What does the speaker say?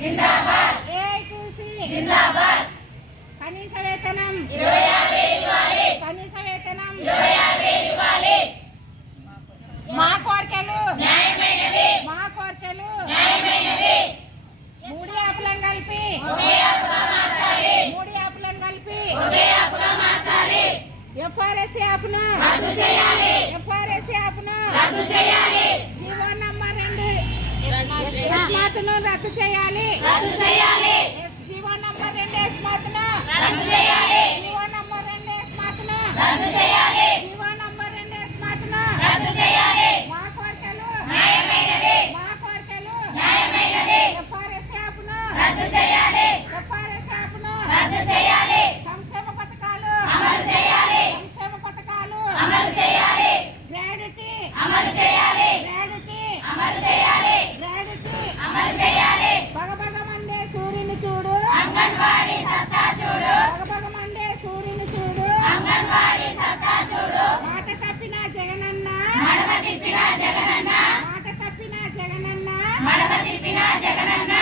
జిందాబాద్ AITC జిందాబాద్ కనీస వేతనం 26,000 ఇవ్వాలి కనీస వేతనం 26,000 ఇవ్వాలి మా కోరికలు న్యాయమైనవి మా కోరికలు న్యాయమైనవి మూడు యాప్లను కలిపి ఒకే యాప్గా మార్చాలి మూడు యాప్లను కలిపి ఒకే యాప్గా మార్చాలి ఎఫ్ఆర్ఎస్ యాప్ను రద్దు చేయాలి ఎఫ్ఆర్ఎస్ యాప్ను రద్దు చేయాలి జీవో నంబర్ 2 ఎస్మాత్ను రద్దు చేయాలి రద్దు చేయాలి జీవో నంబర్ 2 ఎస్మాత్ను రద్దు చేయాలి జీవో నంబర్ 2 ఎస్మాత్ను రద్దు చేయాలి జీవో నంబర్ 2 ఎస్మాత్ను రద్దు చేయాలి మా కోరికలు న్యాయమైనవి మా కోరికలు న్యాయమైనవి ఎఫ్ఆర్ఎస్ యాప్ను రద్దు చేయాలి ఎఫ్ఆర్ఎస్ యాప్ను రద్దు చేయాలి సంక్షేమ పథకాలు అమలు చేయాలి సంక్షేమ పథకాలు అమలు చేయాలి గ్రాడ్యుటీ అమలు చేయాలి గ్రాడ్యుటీ అమలు చేయాలి గ్రాడ్యుటీ అమలు చేయాలి భగభగమండే సూర్యుని చూడు అంగన్వాడీ సత్తా చూడు భగభగమండే సూర్యుని చూడు అంగన్వాడీ సత్తా చూడు మాట తప్పిన జగనన్న మడమ తిప్పిన జగనన్న మాట తప్పిన జగనన్న మడమ తిప్పిన జగనన్న